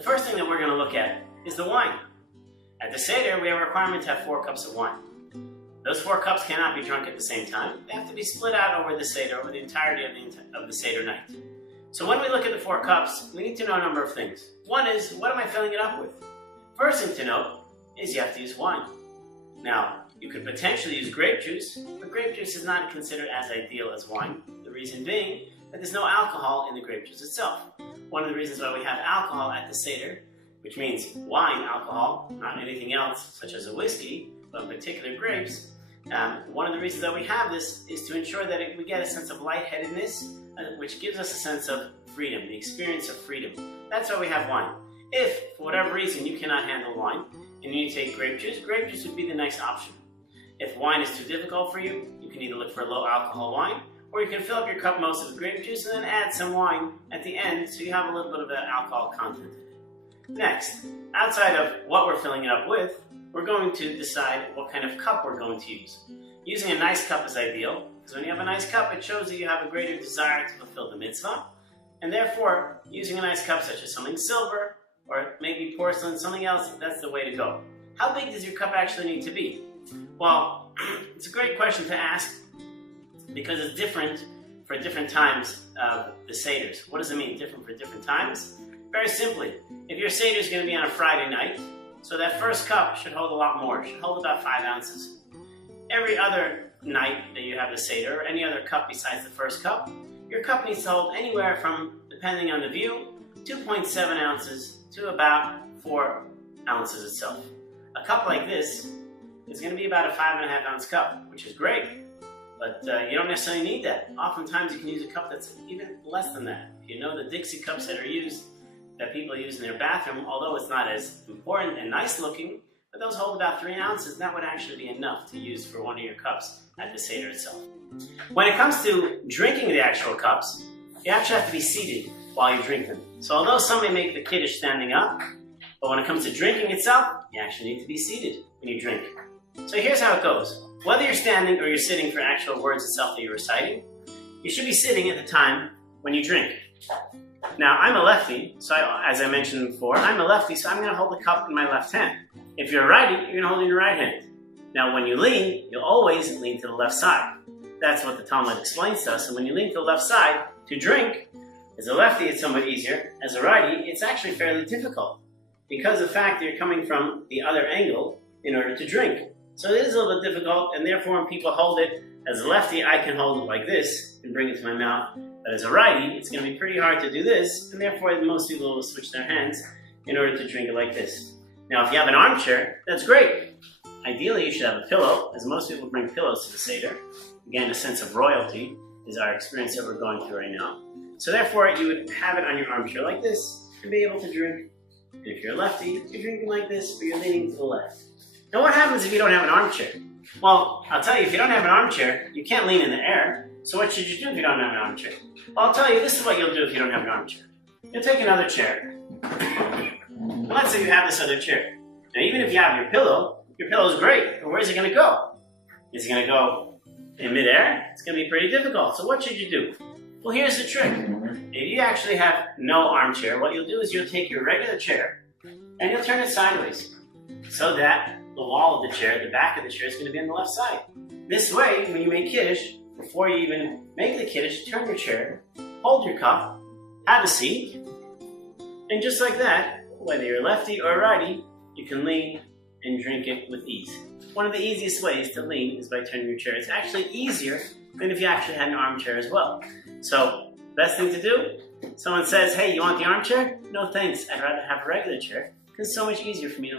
The first thing that we're going to look at is the wine. At the Seder, we have a requirement to have 4 cups of wine. Those 4 cups cannot be drunk at the same time. They have to be split out over the Seder, over the entirety of the Seder night. So when we look at the 4 cups, we need to know a number of things. One is, what am I filling it up with? First thing to note is you have to use wine. Now, you could potentially use grape juice, but grape juice is not considered as ideal as wine. The reason being that there's no alcohol in the grape juice itself. One of the reasons why we have alcohol at the Seder, which means wine alcohol, not anything else, such as a whiskey, but in particular grapes, one of the reasons that we have this is to ensure that we get a sense of lightheadedness, which gives us a sense of freedom, the experience of freedom. That's why we have wine. If, for whatever reason, you cannot handle wine, and you take grape juice would be the nice option. If wine is too difficult for you, you can either look for a low alcohol wine, or you can fill up your cup most with grape juice and then add some wine at the end so you have a little bit of the alcohol content in it. Next, outside of what we're filling it up with, we're going to decide what kind of cup we're going to use. Using a nice cup is ideal, because when you have a nice cup, it shows that you have a greater desire to fulfill the mitzvah, and therefore, using a nice cup such as something silver, or maybe porcelain, something else, that's the way to go. How big does your cup actually need to be? Well, it's a great question to ask, because it's different for different times of the Seders. What does it mean, different for different times? Very simply, if your Seder is going to be on a Friday night, so that first cup should hold a lot more. It should hold about 5 ounces. Every other night that you have the Seder, or any other cup besides the first cup, your cup needs to hold anywhere from, depending on the view, 2.7 ounces to about 4 ounces itself. A cup like this is going to be about a 5.5 ounce cup, which is great, but you don't necessarily need that. Oftentimes you can use a cup that's even less than that. If you know the Dixie cups that are used, that people use in their bathroom, although it's not as important and nice looking, but those hold about 3 ounces, and that would actually be enough to use for one of your cups at the Seder itself. When it comes to drinking the actual cups, you actually have to be seated while you drink them. So although some may make the Kiddush standing up, but when it comes to drinking itself, you actually need to be seated when you drink. So here's how it goes. Whether you're standing or you're sitting for actual words itself that you're reciting, you should be sitting at the time when you drink. Now, I'm a lefty, so as I mentioned before, I'm a lefty, so I'm going to hold the cup in my left hand. If you're a righty, you're going to hold it in your right hand. Now, when you lean, you'll always lean to the left side. That's what the Talmud explains to us, and when you lean to the left side to drink, as a lefty, it's somewhat easier. As a righty, it's actually fairly difficult, because of the fact that you're coming from the other angle in order to drink. So it is a little bit difficult, and therefore when people hold it, as a lefty, I can hold it like this and bring it to my mouth. But as a righty, it's going to be pretty hard to do this, and therefore most people will switch their hands in order to drink it like this. Now, if you have an armchair, that's great. Ideally, you should have a pillow, as most people bring pillows to the Seder. Again, a sense of royalty is our experience that we're going through right now. So therefore, you would have it on your armchair like this and be able to drink. And if you're a lefty, you're drinking like this, but you're leaning to the left. Now, what happens if you don't have an armchair? Well, I'll tell you, if you don't have an armchair, you can't lean in the air. So what should you do if you don't have an armchair? Well, I'll tell you, this is what you'll do if you don't have an armchair. You'll take another chair. Well, let's say you have this other chair. Now, even if you have your pillow is great, but where's it going to go? Is it going to go in midair? It's going to be pretty difficult. So what should you do? Well, here's the trick. If you actually have no armchair, what you'll do is you'll take your regular chair and you'll turn it sideways so that the wall of the chair, the back of the chair, is going to be on the left side. This way, when you make Kiddush, before you even make the Kiddush, turn your chair, hold your cup, have a seat, and just like that, whether you're lefty or righty, you can lean and drink it with ease. One of the easiest ways to lean is by turning your chair. It's actually easier than if you actually had an armchair as well. So, best thing to do, someone says, hey, you want the armchair? No thanks, I'd rather have a regular chair, because it's so much easier for me to lean.